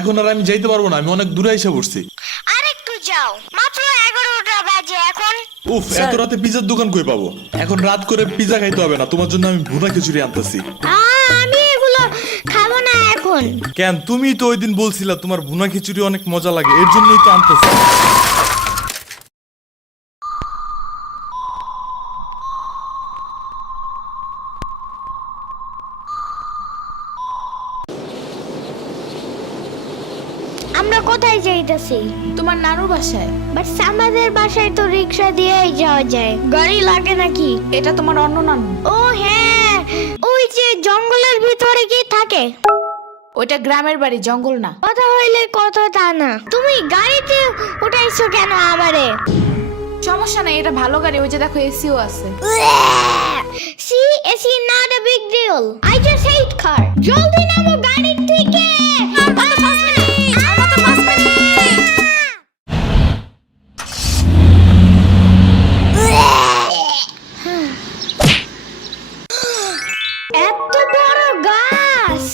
এখন আর আমি যাইতে পারবো না, আমি অনেক দূরে এসে পড়ছি। আরেকটু যাও, মাত্র 11টা বাজে এখন। উফ, এত রাতে পিজার দোকান কই পাবো? এখন রাত করে পিজা খাইতে হবে না, তোমার জন্য আমি ভুনা খিচুড়ি আনতেছি। আমি এগুলো খাবো না এখন। কেন? তুমি তো ওই দিন বলছিলা তোমার ভুনা খিচুড়ি অনেক মজা লাগে, এর জন্যই তো আনতেছি। আমরা কোথায় যাইতেছি? তোমার নানুর বাসায়। বাট আমাদের বাসায় তো রিক্সা দিয়েই যাওয়া যায়, গাড়ি লাগে নাকি? এটা তোমার অন্য নানু। ও হ্যাঁ, ওই যে জঙ্গলের ভিতরে কি থাকে? ওইটা গ্রামের বাড়ি, জঙ্গল না। কথা হইলে কথা তা না। তুমি গাড়িতে উঠাইছো কেন আমারে? সমস্যা নাই, এটা ভালো গাড়ি, ওই যে দেখো এসিও আছে। See, it's not a big deal. I just hate car. জলদি নামো গাড়ি থেকে। এত বড় গাছ,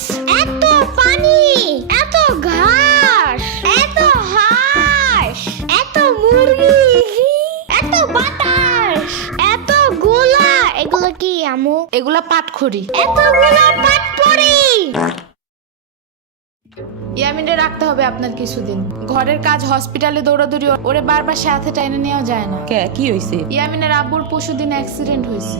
এত পানি, এত ঘাস, এত হাঁস, এত মুরগি, এত বাতাস, এত গোলা। এগুলো কি আমু? এগুলা পাটখড়ি। এতগুলো পাটপড়ি। ইয়ামিনে রাখতে হবে আপনার কিছুদিন। ঘরের কাজ, হসপিটালে দৌড়াদৌড়ি, ওরে বারবার সাথে টাইনে নেওয়া যায় না। কে কি হইছে? ইয়ামিনের আব্বুর পরশুদিন অ্যাক্সিডেন্ট হয়েছে।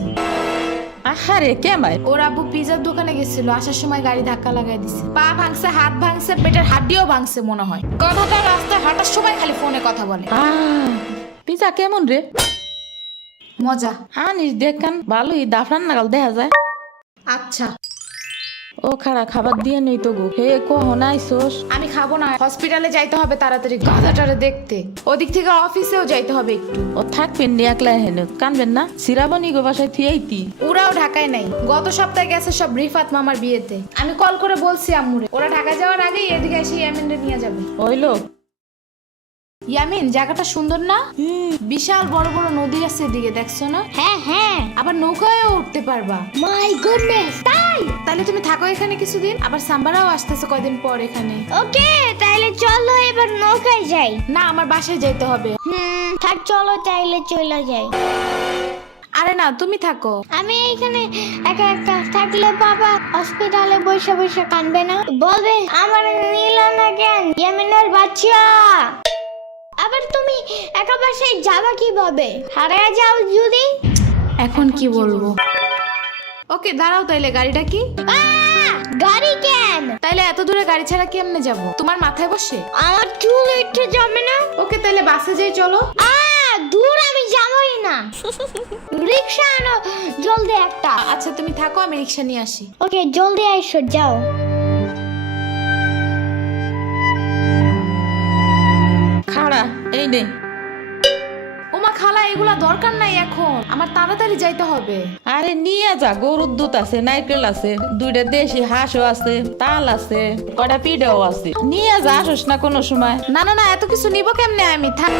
আহারে কেমাই? ওর আব্বু পিজার দোকানে গেছিল, আসার সময় গাড়ি ধাক্কা লাগাই দিছে। পা ভাঙছে, হাত ভাঙছে, পেটের হাড্ডিও ভাঙছে মনে হয়। কথাটা রাস্তায় হাঁটার সময় খালি ফোনে কথা বলে। পিজা কেমন রে? মজা। আনিস দেখান, ভালোই দাফরান নাগাল দেখা যায়। আচ্ছা, ও খারা খাবার দিয়ে নেই তো গো। হে কখন আইসোস? আমি খাবো না, হসপিটালে যাইতে হবে তাড়াতাড়ি গাধাটারে দেখতে। ওদিক থেকে অফিসেও যাইতে হবে একটু। ও থাকবেন নি একলা হেন, কানবেন না? সিরাবনি গো বাসায় থিয়াইতি। ওরাও ঢাকায় নাই, গত সপ্তাহে গেছে সব রিফাত মামার বিয়েতে। আমি কল করে বলছি আম্মুরে, ওরা ঢাকা যাওয়ার আগেই এদিকে এসে ইয়ামিনরে নিয়ে যাবে। ওইলো ইয়ামিন, জায়গাটা সুন্দর না? বিশাল বড় বড় নদী আছে এদিকে, দেখছো না? হ্যাঁ হ্যাঁ। আবার নৌকায়ও উঠতে পারবা। মাই গুডনেস, তাই? তাহলে তুমি থাকো এখানে কিছুদিন, আবার সাম্বারাও আসতেছে কয়দিন পর এখানে। ওকে, তাইলে চলো এবার নৌকায় যাই। না, আমার বাসায় যেতে হবে। থাক, চলো তাইলে চলে যাই। আরে না, তুমি থাকো। আমি এখানে একা একা থাকলে বাবা হসপিটালে বসে বসে কানবে না? বলবে আমার নিল না কেন ইয়ামিনের বাচ্চা। আবার তুমি একা বাসায় যাবা কিভাবে? হারিয়ে যাও যদি? এখন কি বলবো? ওকে দাঁড়াও, তাইলে গাড়িটা কি? গাড়ি কেন? তাইলে এত দূরে গাড়ি ছাড়া কেমনে যাব? তোমার মাথায় বসে? আমার চুল উঠে যাবে না? ওকে, তাইলে বাসে যাই, চলো। দূর আমি যাবই না। রিক্সা আনো জলদি একটা। আচ্ছা তুমি থাকো, আমি রিক্সা নিয়ে আসি। ওকে, জলদি আইসো, যাও। খাড়া এই নে। ওমা খালা, এগুলা দরকার নাই এখন, আমার তাড়াতাড়ি যাইতে হবে। আরে নিয়ে যা, গরুর দুধ আছে, নারকেল আছে, দুইটা দেশি হাঁসও আছে, তাল আছে, কয়টা পিঠাও আছে। নিয়ে যা, আসোস না কোনো সময়? না না না, এত কিছু নিব কেমনে আমি? থাক।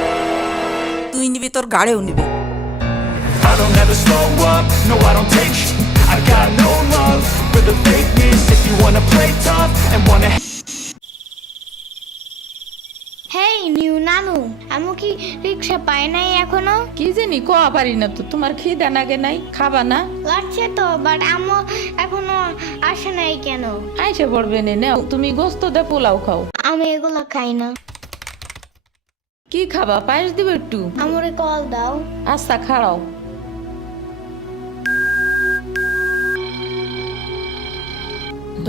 তুই নিবি, তোর গাড়িও নিবি। I don't ever slow up, no I don't take sh- I got no love for the fakeness. If you wanna play tough and wanna hey new নানু, আমি কি রিক্সা পাই নাই এখনো? কি জানি কোয়া পারি না তো। তোমার খিদা নাগে নাই? খাবা না? লাগছে তো, বাট আমু এখনো আসে নাই কেন? আইসে পড়বে নে, নাও তুমি গোস্ত দে পোলাও খাও। আমি এগুলো খাই না। কি খাবা? পায়েস দিব একটু? আমরে কল দাও। আচ্ছা খাড়াও।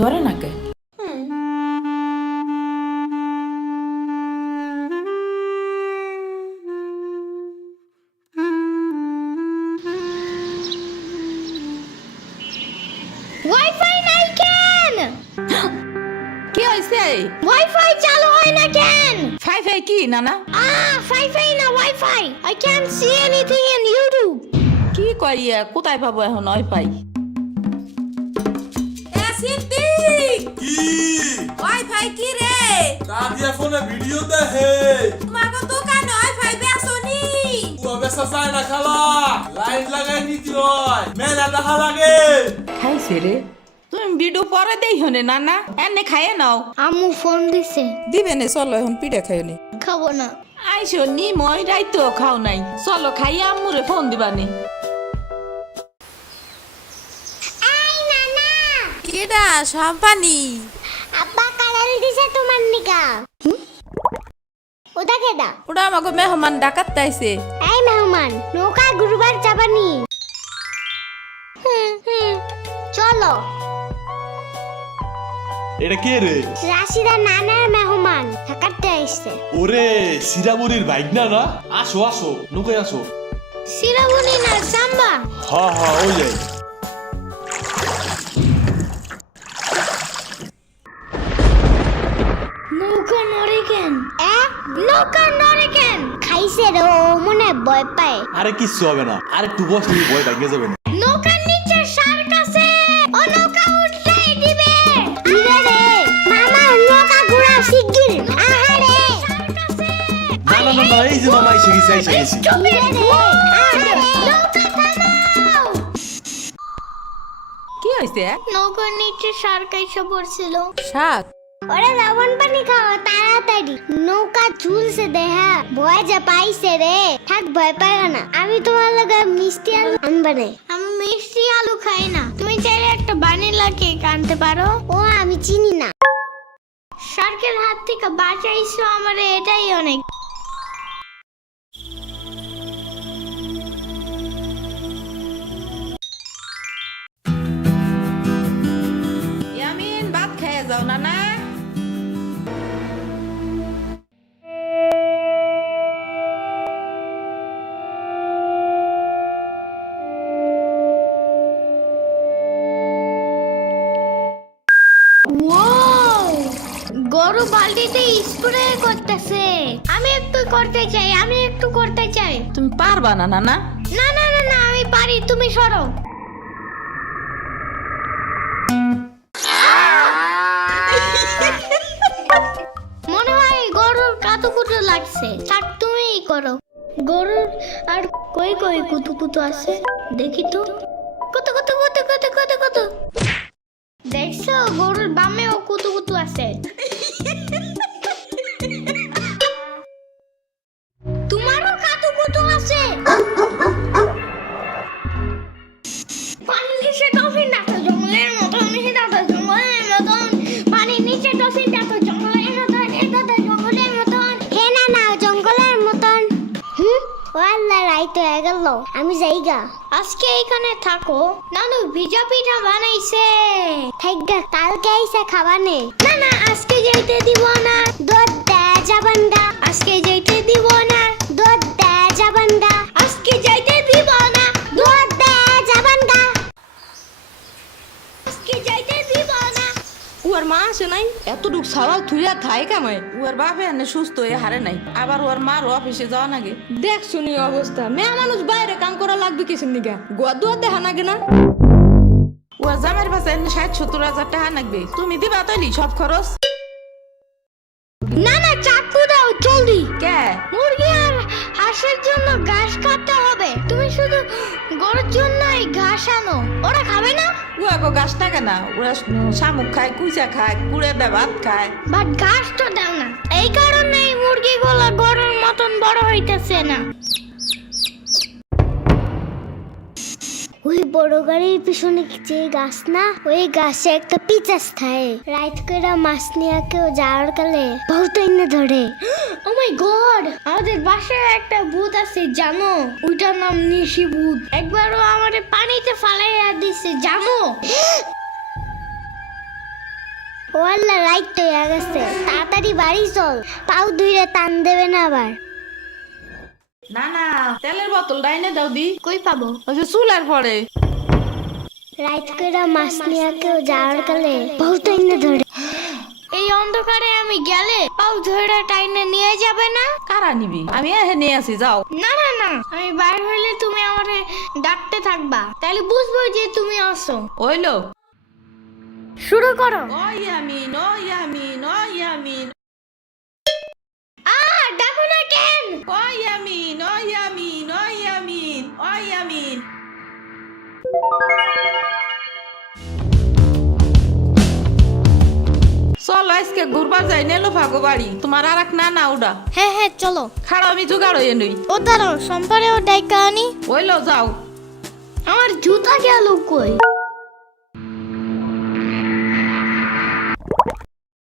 ধরে নাকে ওয়াইফাই নাই কেন? কি হয়েছে? ওয়াইফাই চালু হয় না কেন? ফাই ফাই কি নানা? ফাইফাই না wifi. I can't see anything in YouTube. কি কইয়া কোথায় পাবো এখন ওয়াইফাই? কি ওয়াইফাই কি রে? দাদিয়া ফোনে ভিডিও দেখে। তোমাকে দোকানে ওয়াইফাই বেসনি? ও বেসা যায় না খালা, লাইট লাগাই নিতে হয়, মেলা দেখা লাগে। খাইছে রে? তুমি ভিডিও পরে দেই হনে নানা এনে খাইয়ে নাও। আম্মু ফোন দিছে। দিবে নে চলো এখন পিঠা খাইও নি। খাবো না। আইসো নি মই রাইতো খাও নাই, চলো খাইয়া আম্মুরে ফোন দিবানি। এই নানা, কেডা সম্পানি? আব্বা কালার দিছে তোমার নিকা। ওটা কেডা? ওটা আমাকে মেহমান ডাকাত তাইছে। এই মেহমান, নৌকা গুরুবার চাপানি। চলো। এটা কে রে? রাশিদা নানার মেহমান থাকাতে আসছে। ওরে সিরাবুরির ভাইগনা না? আসো আসো, নৌকায় আসো। সিরাবুনি না সাম্বা। হ্যাঁ ওই যাই। নৌকা নড়ে কেন? নৌকা নড়ে কেন? খাইছে রে, ও মনে হয় ভয় পায়। আরে কিচ্ছু হবে না, আরে একটু বসে ভয় ভাঙে যাবে না। নৌকার নিচে শার্ক আছে, ও নৌকা উঠতেই দিবে। ইরে রে, মামা নৌকা ঘোরা শিগগির। আহারে, শার্ক আছে। না এই যে মামা এসে গেছি। ইরে রে, আহারে, নৌকা থামাও। কি হইছে? নৌকার নিচে শার্ক এসে পড়ছিল। শাক ওরে লবণ পানি খাও তাড়াতাড়ি, নৌকা ঝুলছে দেহা, ভয় যা পাইছে রে। থাক ভয় পাই না, আমি তোমার লগে মিষ্টি আলু আনবা না। আমি মিষ্টি আলু খাই না, তুমি চাইলে একটা ভ্যানিলা কেক আনতে পারো। ও আমি চিনি না। শার্কের হাত থেকে বাঁচাইছো আমারে, এটাই অনেক। ইয়ামিন ভাত খেয়ে যাও নানা। গরু বালতিতে স্প্রে করতেছে। আমি একটু করতে চাই। তুমি পারবা না নানা? না আমি পারি, তুমি সরো। মনে হয় গরুর কাতুকুতু লাগছে, থাক তুমিই করো। গরুর আর কই কুতুকুতু আছে দেখি তো। কত দেখছো, গরুর বামেও কুতুকুতু আছে। তোমারও কাতুকুতু আছে। পানির নিচে ডলফিন দেখো জঙ্গলের মতন, পানির নিচে ডলফিন দেখো জঙ্গলের মতন। হে না জঙ্গলের মতন। ওয়াল্লা রাইত হয়ে গেল, আমি যাইগা। আজকে এখানে থাকো। নানু ভিজা পিঠা বানাইছে, থাইগা কালকে আইসা খাবানে। না আজকে যাইতে দিব না, দুধ দেয়া যাবেন গা। আজকে যাইতে দিব না, দুধ দেয়া যাবেন গা। আজকে যাইতে দিব না, দুধ দেয়া যাবেন গা। আজকে যাইতে দিব না। ওর মা আসে নাই, এতটুক সওয়াল থুইয়া থাই কামাই। ওর বাপে এনে সুস্থ হয়ে হারে নাই, আবার ওর মার অফিসে যাওয়া নাগে। দেখ শুনি অবস্থা, মেয়ে মানুষ বাইরে কাম করা লাগবে কিসের নিগা? গোয়া দুয়া দেখা নাগে না? ওর জামের পাশে 60-70 হাজার টাকা লাগবে, তুমি দিবা তৈলি সব খরচ? না চাকু দাও জলদি। কে? মুরগি আর হাঁসের জন্য ঘাস কাটতে হবে। তুমি শুধু গরুর জন্যই ঘাস আনো, ওরা খাবে না। ও আগো গাছ টাকা না, ওরা শামুক খায়, কুইচা খায়, কুড়ে দেয়, ভাত খায়। বাট ঘাস তো দাও না, এই কারণে মুরগিগুলো গরুর মতন বড় হইতেছে না। ওই বড় গাড়ির পিছনে যে গাছ না, ওই গাছে একটা পিচাস খায়। রাইত করে মাছ নিয়ে কেউ যাওয়ার কালে বহুত এনে ধরে। ও মাই গড, আমাদের বাসায় একটা ভূত আছে জানো? ওইটার নাম নিশি ভূত। একবারও আমাদের পানিতে ফালাইয়া দিছে জানো? ও আল্লাহ, রাইত তো হয়ে গেছে, তাড়াতাড়ি বাড়ি চল, পাও ধুইরে টান দেবে না আবার। না তেলের বোতল ডাইনে দাও দি। কই পাবো? ওই যে চুলার পরে। রাইত করে মাছ নিয়ে কেউ যাওয়ার কালে বহুত এনে ধরে। এই অন্ধকারে আমি গেলে পাও ধরে টাইনে নিয়ে যাবে না? কারা নিবি? আমি এহে নিয়ে আসি, যাও। না আমি বাইর হইলে তুমি আমারে ডাকতে থাকবা, তাহলে বুঝবো যে তুমি আসো। ওইলো শুরু করো। ও ইয়ামিন, ও ইয়ামিন, ও ইয়ামিন, ডাকো না কেন? ও ইয়ামিন, ও ইয়ামিন, ও ইয়ামিন, ও ইয়ামিন। চলো আজকে ঘুরবা যাই নেলো ভাগো বাড়ি তোমার আর এক না ওডা হ্যাঁ হ্যাঁ চলো। খাড়া আমি জোগাড় হয়ে নই ও দাঁড়াও, সম্পারেও ডাইকা আনি। ওইলো যাও। আমার জুতা গেল কই?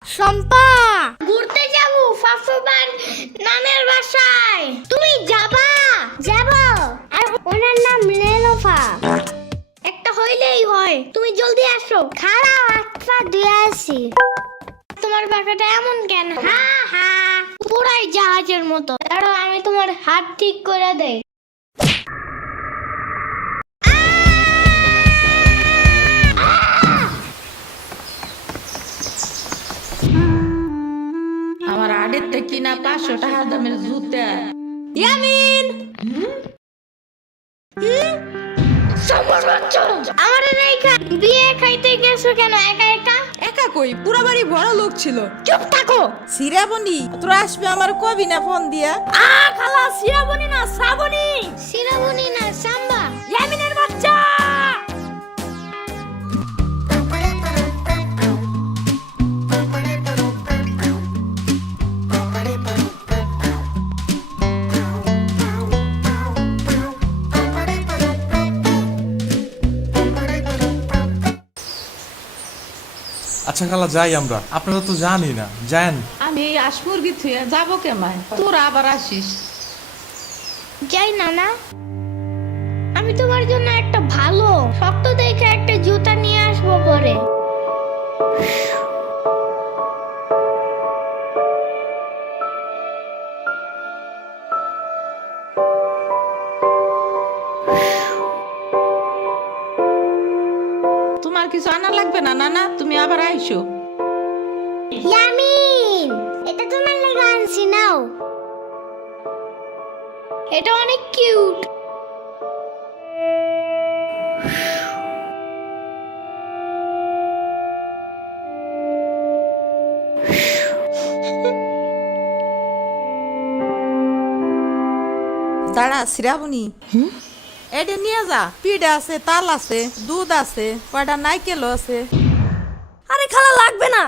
শম্পা, ঘুরতে যাবো ফাফুবার নানের বাসায়। তুমি যাবা? যাব। আর ওনার নাম লেলোফা। একটা হইলেই হয়, তুমি জলদি আসো। খারাপ আচ্ছা দিয়ে আসি। তোমার পাখাটা এমন কেন? হ্যাঁ হ্যাঁ, পুরাই জাহাজের মতো। দাঁড়াও, আমি তোমার হাত ঠিক করে দেই। আমার আড়ের থেকে কিনা 500 টাকা দামের জুতা। ইয়ামিন আমার রেখা বিয়ে খাইতে গেছো কেন একা একা? একা কই, পুরা বাড়ি বড় লোক ছিল। চুপ থাকো। সিরাবনি তোরা আসবে আমার কবি না ফোন দিয়া? খালা সিরাবনি না শ্রাবণী। সিরাবনি না সাম্বা। ইয়ামিনের বাচ্চা। আচ্ছা খালা যাই আমরা, আপনারা তো জানি না, যান। আমি এই আসমুরগি থুয়ে যাবো কেমায়, তোরা আবার আসিস। যাই না, আমি তোমার জন্য একটা ভালো শক্ত দেখে একটা জুতা নিয়ে আসবো পরে। তোমার কিছু আনা লাগবে না নানা, তুমি আবার আইসো। ইয়ামিন, এটা তোমার লাগা আনছি, নাও। এটা অনেক কিউট। দাঁড়া সিরাবনি, এটা নিয়ে যা। পিঠা আছে, তাল আছে, দুধ আছে, কয়টা নাইকেলও আছে। আরে খালা লাগবে না,